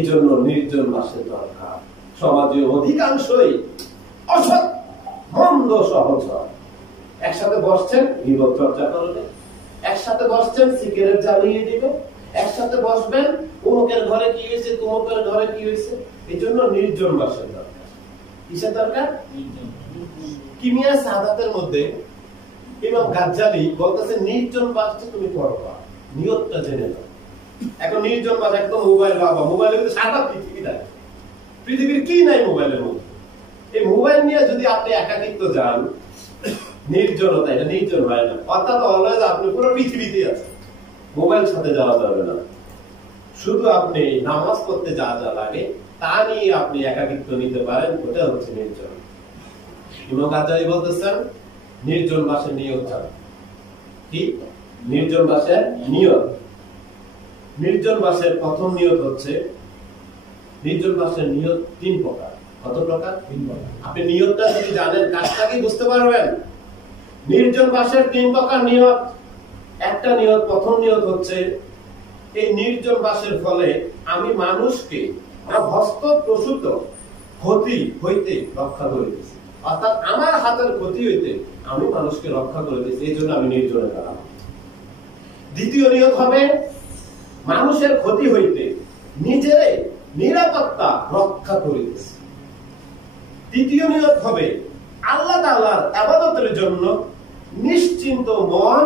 এই জন্য নির্জন মাসের দরকার। সমাজে অধিকাংশই অসৎ মন্দ সহজ হয়। একসাথে বসছেন গীবত চর্চা করবে, একসাথে বসছেন সিগারেট জ্বালিয়ে দিবে, একসাথে বসবেন অমুকের ঘরে কি হয়েছে তমুকের ঘরে কি হয়েছে। এই জন্য নির্জন মাসের দরকার। কিসের দরকার? কিমিয়া সাদাতের মধ্যে ইমাম গাজ্জালি বলতেছে নির্জন মাসে তুমি পড়বা, নিয়তটা জেনে নাও। এখন নির্জন মাস একদম মোবাইল, বাবা মোবাইলের মধ্যে সারা পৃথিবী নাই, পৃথিবীর কি নাই মোবাইলের মধ্যে। এই মোবাইল নিয়ে যদি আপনি একাকিত্ব যান, নির্জনতা, এটা নির্জন হয় না। অর্থাৎ অলওয়েজ আপনি পুরো পৃথিবীতে আছেন, মোবাইল সাথে যাওয়া যাবে না। শুধু আপনি নামাজ পড়তে যা যা লাগে তা নিয়ে আপনি একাকিত্ব নিতে পারেন, ওটা হচ্ছে নির্জন। ইমাম গাজ্জালি বলতেছেন নির্জন মাসের নিয়ত জানা। কি নির্জন মাসের নিয়ত? নির্জন মাসের প্রথম নিয়ত হচ্ছে, নির্জন মাসের নিয়ত 3 প্রকার। কত প্রকার? 3 প্রকার। আপনি নিয়তটা যদি জানেন কাজটা কি বুঝতে পারবেন। নির্জন মাসের 3 প্রকার নিয়ত। একটা নিয়ত, প্রথম নিয়ত হচ্ছে এই নির্জন মাসের ফলে আমি মানুষকে হস্ত প্রসূত ক্ষতি হইতে রক্ষা করিতেছি, অর্থাৎ আমার হাতের ক্ষতি হইতে আমি মানুষকে রক্ষা করিতেছি, এই জন্য আমি নির্জনে দাঁড়াবো। দ্বিতীয় নিয়ত হবে মানুষের ক্ষতি হইতে নিজের নিরাপত্তা রক্ষা করিতেছি। তৃতীয় নিয়ত হবে আল্লাহ তাআলার ইবাদতের জন্য নিশ্চিন্ত মন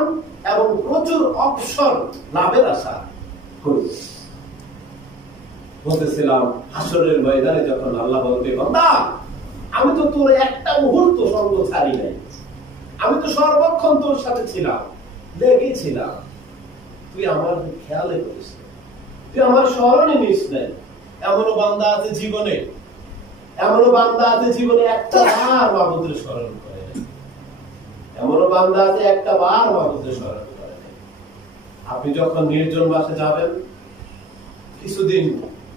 এবং প্রচুর অবসর লাভের আশা করিতেছি। বলতেছিলাম হাসরের ময়দানে যখন আল্লাহ বলবে, বান্দা আমি তো তোর একটা মুহূর্ত সঙ্গ ছাড়ি নাই, আমি তো সর্বক্ষণ তোর সাথে ছিলাম, লেগেই ছিলাম, তুই আমার খেয়ালে করিস, তুই আমার স্মরণে নিস নাই। এমনও বান্দা আছে জীবনে, এমনও বান্দা আছে জীবনে একটা বার মাবুদের স্মরণ করে নাই, এমনও বান্দা আছে একটা বার মাবুদের স্মরণ করে নাই। আপনি যখন নির্জন মাসে যাবেন, কিছুদিন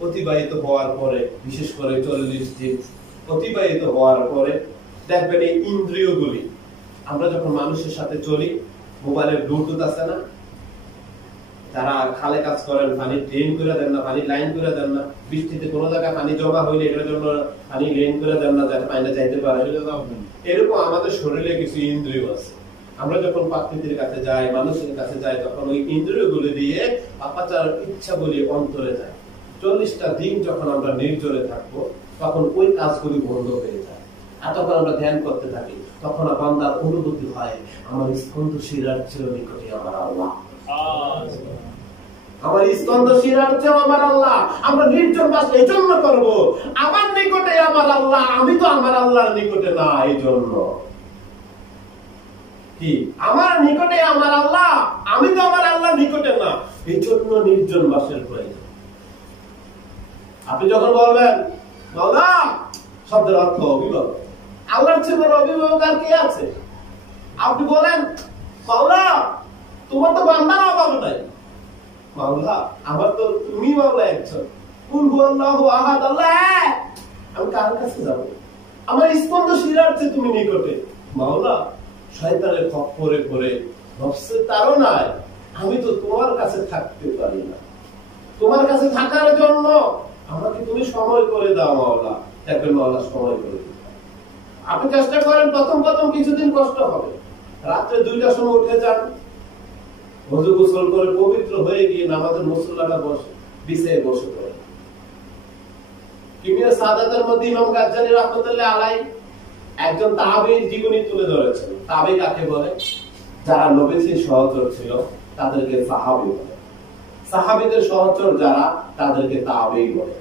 অতিবাহিত হওয়ার পরে, বিশেষ করে 40 দিন অতিবাহিত হওয়ার পরে দেখবেন এই ইন্দ্রিয়গুলি, আমরা যখন মানুষের সাথে চলি, মোবাইলের ব্লুটুথ আছে না, যারা খালে কাজ করেন পানি ড্রেন করে দেন না, পানি লাইন করে দেন না, বৃষ্টিতে কোনো জায়গায় পানি জমা হইলে এটার জন্য পানি লাইন করে দেন না যাতে পানিটা যাইতে পারে। এরকম আমাদের শরীরে কিছু ইন্দ্রিয় আছে। আমরা যখন প্রকৃতির কাছে যাই, মানুষের কাছে যাই, তখন ওই ইন্দ্রিয়গুলো দিয়ে পাপাচার ইচ্ছাগুলি অন্তরে যায়। 40টা দিন যখন আমরা নির্জনে থাকবো, তখন ওই কাজগুলি বন্ধ হয়ে যায়। আর তখন আমরা ধ্যান করতে থাকি, তখন বান্দার অনুভূতি হয় আমার স্কন্ধ শিরার চেয়ে নিকটে আমার আল্লাহ, আমার স্কন্ধ শিরার চেয়ে আমার আল্লাহ। আমরা নির্জন মাস এই জন্য করবো, আমার নিকটে আমার আল্লাহ, আমি তো আমার আল্লাহর নিকটে না। এই জন্য কি আমার নিকটে আমার আল্লাহ, আমি তো আমার আল্লাহর নিকটে না, এই জন্য নির্জন মাসের প্রয়োজন। আপনি যখন বলবেন মাওলা, শব্দের অর্থ অভিভাবক, আল্লাহর চেয়ে বড় অভিভাবক আর কে আছে? আপনি বলেন মাওলা তোমার তো বান্দার অভাব নাই, মাওলা আমার তো তুমি মাওলা একজন, কুল হুয়াল্লাহু আহাদ, আল্লাহ এক, আমি কার কাছে যাব? আমার স্কন্ধ শিরার চেয়ে তুমি নিকটে। মাওলা শয়তানের খপ্পরে পড়ে নফসের তাড়নায় আমি তো তোমার কাছে থাকতে পারি না, তোমার কাছে থাকার জন্য আমাকে তুমি সময় করে দাও মাওলা। দেখবেন মাওলা সময় করে দিতে। আপনি চেষ্টা করেন, প্রথম কিছুদিন কষ্ট হবে। রাত্রে 2টার সময় উঠে যান, ওযু গোসল করে পবিত্র হয়ে গিয়ে নামাজের মুসল্লাটা বসে বিছায়ে বসে পড়ে। কিমিয়া সাদাতের মধ্যে ইমাম গাজ্জালি রাহমাতুল্লাহ আলাইহি একজন তাবেঈর জীবনী তুলে ধরেছেন। তাবেঈ কাকে বলে? যারা নবীর সহচর ছিল তাদেরকে সাহাবী বলে, সাহাবীদের সহচর যারা তাদেরকে তাবেঈ বলে।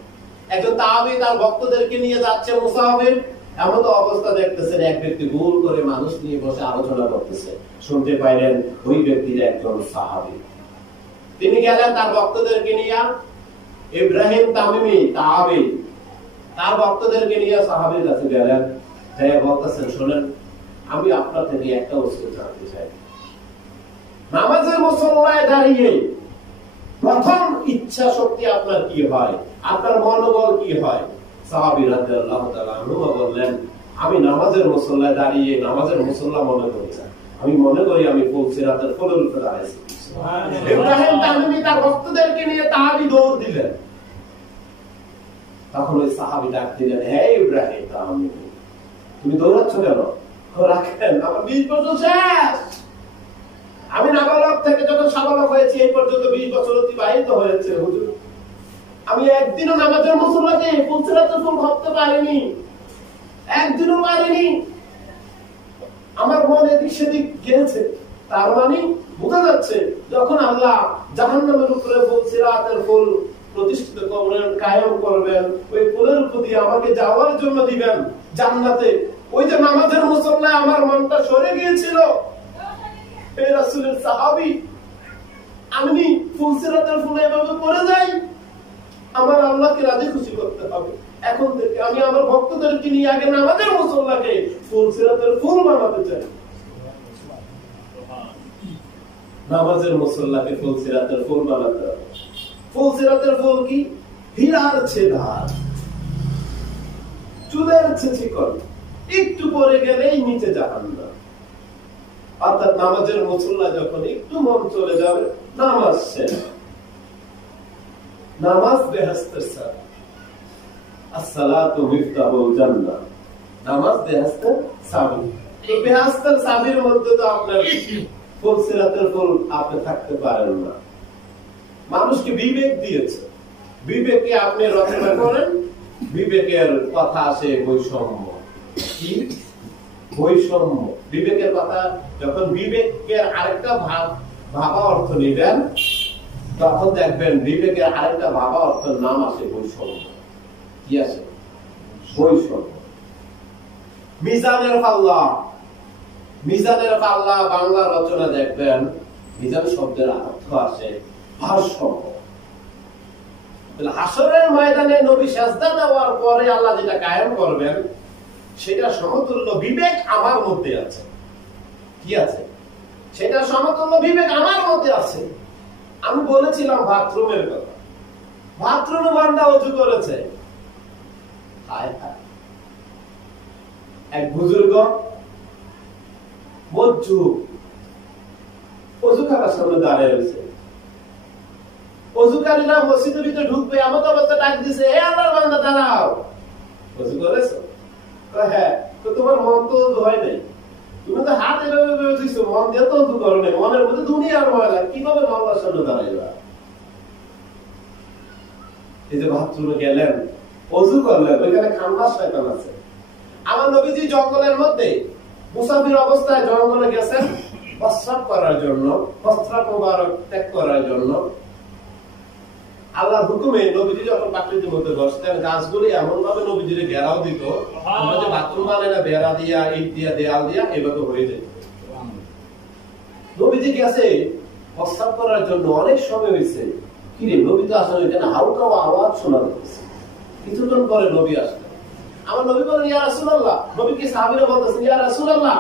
একজন তাবেঈ তার ভক্তদেরকে নিয়ে যাচ্ছে মুসাফির, এমন তো অবস্থা দেখতেছেন এক ব্যক্তি ভুল করে মানুষ নিয়ে বসে আলোচনা করতেছে, শুনতে পাইলেন ওই ব্যক্তির একজন সাহাবী। তিনি গেলেন তার ভক্তদেরকে নিয়ে, ইব্রাহিম তামিমি তাবেঈ তার ভক্তদেরকে নিয়ে সাহাবীর কাছে গেলেন, তাই বলতেছেন শুনেন আমি আপনার থেকে একটা ওসিয়ত জানতে চাই। নামাজের মুসল্লায় দাঁড়িয়ে প্রথম ইচ্ছা শক্তি আপনার কি হয়, আপনার মনোবল কি হয়? সাহাবী রাদিয়াল্লাহু তাআলা আনহু বললেন, আমি নামাজের মুসল্লায় দাঁড়িয়ে নামাজের মুসল্লা মনে করি, আমি মনে করি আমি ফুলসিরাতের ফুলের উপরে দাঁড়াইছি। সুবহানাল্লাহ। ইব্রাহিম তামিমি তার ভক্তদেরকে নিয়ে তাহাবী দৌড় দিলেন, তখন ওই সাহাবী ডাক দিলেন, হে ইব্রাহিম, তুমি দৌড়াচ্ছ কেন? রাখেন, আমার 20 বছর শেষ। আমি নাবালক থেকে যখন সাবালক হয়েছি এই পর্যন্ত 20 বছর অতিবাহিত হয়েছে হুজুর। আমি একদিনও নামাজের মুসল্লাকে ফুলসিরাতুল ফুল ভাবতে পারিনি, একদিনও পারিনি। আমার মন এদিক সেদিক গিয়েছে। তার মানে বোঝা যাচ্ছে যখন আল্লাহ জাহান্নামের উপরে ফুলসিরাতের ফুল প্রতিষ্ঠিত করবেন, কায়েম করবেন, ওই ফুলের উপর দিয়ে আমাকে যাওয়ার জন্য দিবেন জান্নাতে, ওই যে নামাজের মুসল্লায় আমার মনটা সরে গিয়েছিল। এই রাসূলের সাহাবী, আমি ফুলসিরাতের ফুলে এভাবে পড়ে যাই, আমার আল্লাহকে রাজি খুশি করতে হবে। এখন থেকে আমি আমার ভক্তদেরকে নিয়ে আগে নামাজের মুসল্লাকে ফুলসিরাতের ফুল বানাতে চাই। নামাজের মুসল্লাকে ফুলসিরাতের ফুল বানাতে হবে। ফুলসিরাতের ফুল কি? হীরার ছেদার, চুলের ছিচিকন, একটু পরে গেলেই নিচে জাহান্নাম। অর্থাৎ নামাজের মুসল্লা যখন একটু মন চলে যাবে, নামাজ শেষ। নামাজ বেহেশতের চাবি, আসসালাতু মিফতাহুল জান্নাহ। নামাজ বেহেশতের চাবি। এই বেহেশতের চাবির মধ্যে তো আপনার ফুলসিরাতের ফুল আপনি থাকতে পারেন না। মানুষকে বিবেক দিয়েছে, বিবেকে আপনি রচনা করেন, বিবেকের কথা আসে বৈষম্য। কি বৈষম্য? বিবেকের কথা যখন বিবেকের আরেকটা ভাবা অর্থ নিবেন, তখন দেখবেন বিবেকের আরেকটা ভাবা অর্থের নাম আসে বৈষম্য। কি আছে? বৈষম্য। মিজানের পাল্লা, মিজানের পাল্লা বাংলা রচনা দেখবেন, মিজান শব্দের অর্থ আসে ভারসাম্য। হাসরের ময়দানে নবী সেজদা দেওয়ার পরে আল্লাহ যেটা কায়েম করবেন, সেটা সমতুল্য বিবেক আমার মধ্যে আছে। কি আছে? সেটা সমতুল্য বিবেক আমার মধ্যে আছে। আমি বলেছিলাম বাথরুমের কথা। বাথরুমে বান্দা ওযু করেছে, এক বুজুর্গ মজ্জুব ওযুখানার সামনে দাঁড়িয়ে রয়েছে। ওযুকারীরা মসজিদের ভিতরে ঢুকবে, এমন অবস্থা ডাক দিছে, হে আল্লাহর বান্দা দাঁড়াও। ওযু করেছো? হ্যাঁ। তো তোমার মন তো ওযু হয় নাই, তুমি তো হাত এভাবে দিছো, মন দিয়ে তো ওযু করো নাই, মনের মধ্যে দুনিয়ার ময়লা, কিভাবে আল্লাহর সামনে দাঁড়াইবা? এই যে বাথরুমে গেলেন, ওযু করলেন, ওইখানে খান্নাস শয়তান আছে। আমার নবীজি জঙ্গলের মধ্যে মুসাফির অবস্থায় জঙ্গলে গেছেন প্রস্রাব করার জন্য, প্রস্রাব মোবারক ত্যাগ করার জন্য। আল্লাহর হুকুমে নবীজি যখন প্রাকৃতিক মধ্যে বসতেন, গাছগুলি এমন ভাবে নবীজিরে ঘেরাও দিত, আমরা যে বাথরুম বানাই না বেড়া দিয়া, ইট দিয়া, দেয়াল দিয়া, এভাবে হয়ে যেত। নবীজি গেছে প্রস্রাব করার জন্য, অনেক সময় হয়েছে। কিরে, নবী তো আসলে এখানে হালকা আওয়াজ শোনা যাচ্ছে। কিছুক্ষণ পরে নবী আসলেন। আমার নবী বলেন, ইয়া রাসূলুল্লাহ। নবীকে সাহাবীরা বলতেছেন, ইয়া রাসূলুল্লাহ,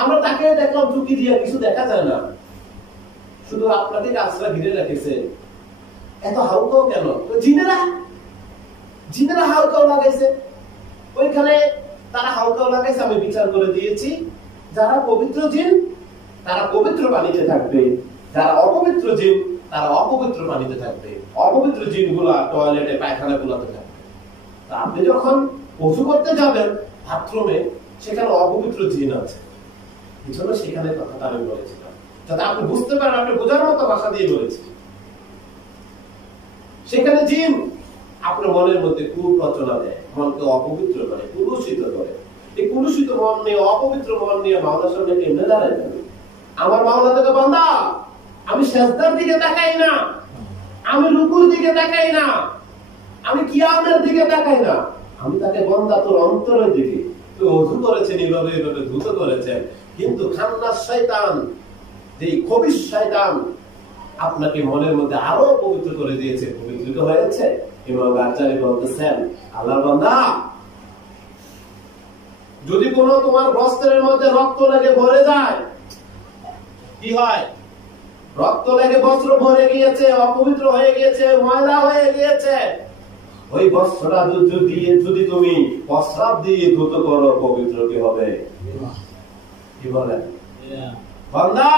আমরা তাকে দেখলাম টুকি দিয়া, কিছু দেখা যায় না, শুধু আপনাকে গাছরা ঘিরে রেখেছে, এত হালকাও কেন? জিনেরা, জিনেরা হালকাও লাগাইছে ওইখানে, তারা হালকাও লাগাইছে। আমি বিচার করে দিয়েছি, যারা পবিত্র জিন তারা পবিত্র পানিতে থাকবে, যারা অপবিত্র জিন তারা অপবিত্র পানিতে থাকবে। অপবিত্র জিনগুলা টয়লেটে পায়খানা গুলাতে থাকবে। আপনি যখন ওযু করতে যাবেন বাথরুমে, সেখানে অপবিত্র জিন আছে, এজন্য সেখানে কথাটা আমি বলেছিলাম, যাতে আপনি বুঝতে পারেন, আপনি বোঝার মতো ভাষা দিয়ে বলেছি। সেখানে জিন আপনার মনের মধ্যে কুরচনা দেয়, মনকে অপবিত্র করে, কুলুষিত করে। এই কুলুষিত মন নিয়ে, অপবিত্র মন নিয়ে মাওলার সামনে কেমনে দাঁড়ায় যাবে? আমার মাওলা থেকে, বান্দা আমি সেজদার দিকে তাকাই না, আমি রুকুর দিকে তাকাই না, আমি কিয়ামের দিকে তাকাই না, আমি তাকে বান্দা তোর অন্তরের দিকে। তুই ওযু করেছেন এইভাবে, এইভাবে ধুত করেছেন, কিন্তু খান্নাস শয়তান, যে খবিশ শয়তান আপনাকে মনের মধ্যে আরো পবিত্র করে দিয়েছে, পবিত্রিত হয়েছে। ইমাম গাজ্জালি বলতেছেন, আল্লাহর বান্দা, যদি কোনো তোমার বস্ত্রের মধ্যে রক্ত লেগে ভরে যায়, কি হয়? রক্ত লেগে বস্ত্র ভরে গিয়েছে, অপবিত্র হয়ে গিয়েছে, ময়লা হয়ে গিয়েছে, ওই বস্ত্রটা যদি তুমি প্রস্রাব দিয়ে ধুত করো, পবিত্র কি হবে? কি বলেন? বান্দা,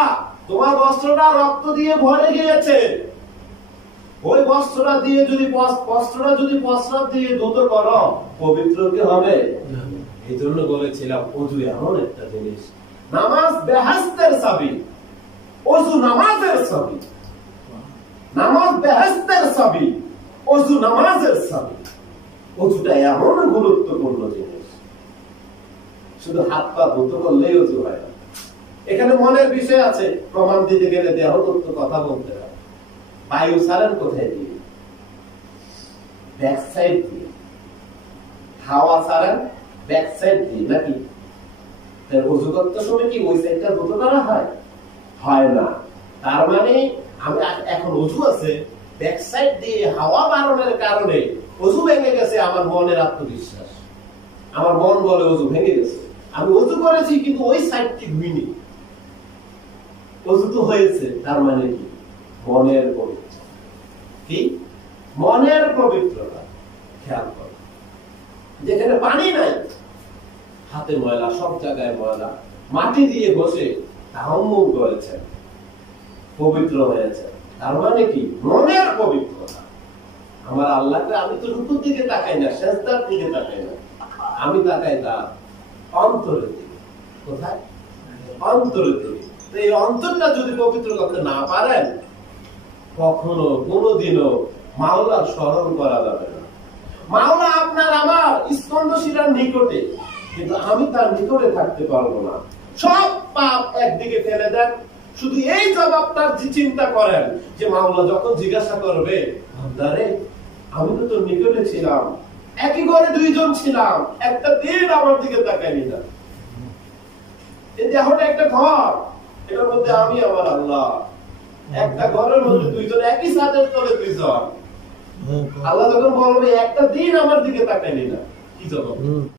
তোমার বস্ত্রটা রক্ত দিয়ে ভরে গিয়েছে, ওই বস্ত্রটা দিয়ে যদি প্রস্রাব দিয়ে ধুত করো, পবিত্র কি হবে? এই জন্য বলেছিলাম ওযু এমন একটা জিনিস, নামাজ বেহেশতের চাবি, ওযু নামাজের চাবি। নামাজ বেহেশতের চাবি, ওযু নামাজের চাবি। ওযুটা এমন গুরুত্বপূর্ণ জিনিস, শুধু হাত পা ধুত করলেই ওযু হয় না। এখানে মনের বিষয় আছে, প্রমাণ দিতে গেলে দেহ তত্ত্ব কথা বলতে হয়। বায়ু ছাড়েন কোথায় দিয়ে? ব্যাক সাইড দিয়ে। হাওয়া ছাড়েন ব্যাক সাইড দিয়ে, নাকি? ওযু করতে সময় কি ওই সাইডটা ধুত করা হয়? হয় না। তার মানে আমি এখন ওযু আছে, ব্যাক সাইড দিয়ে হাওয়া বাড়ানোর কারণে ওযু ভেঙে গেছে। আমার মনের আত্মবিশ্বাস, আমার মন বলে ওযু ভেঙে গেছে। আমি ওযু করেছি কিন্তু ওই সাইডটি ধুইনি, ওযু তো হয়েছে। তার মানে কি? মনের পবিত্রতা। কি? মনের পবিত্রতা। খেয়াল করো, যেখানে পানি নাই, হাতে ময়লা, সব জায়গায় ময়লা, মাটি দিয়ে বসে তাহাম্মুল করেছেন, পবিত্র হয়েছে। তার মানে কি? মনের পবিত্রতা। আমার আল্লাহকে আমি তো রুকুর দিকে তাকাই না, সেজদার দিকে তাকাই না, আমি তাকাই তার অন্তরের দিকে। কোথায়? অন্তরের দিকে। এই অন্তরটা যদি পবিত্র করতে না পারেন, কখনো কোনোদিনও মাওলার স্মরণ করা যাবে না। মাওলা আপনার আমার স্কন্ধশিলার নিকটে, কিন্তু আমি তার নিকটে থাকতে পারবো না। সব পাপ একদিকে ফেলে দেন, শুধু এই জবাবটার চিন্তা করেন যে মাওলা যখন জিজ্ঞাসা করবে, বান্দারে আমি তো তোর নিকটে ছিলাম, একই ঘরে দুইজন ছিলাম, একটা দিন আমার দিকে তাকাইনি না। এই দেহটা একটা ঘর, এটার মধ্যে আমি আমার আল্লাহ, একটা ঘরের মধ্যে দুইজন, একই ছাদের তলে দুইজন। আল্লাহ যখন বলবে একটা দিন আমার দিকে তাকাইনি না, কি জবাব?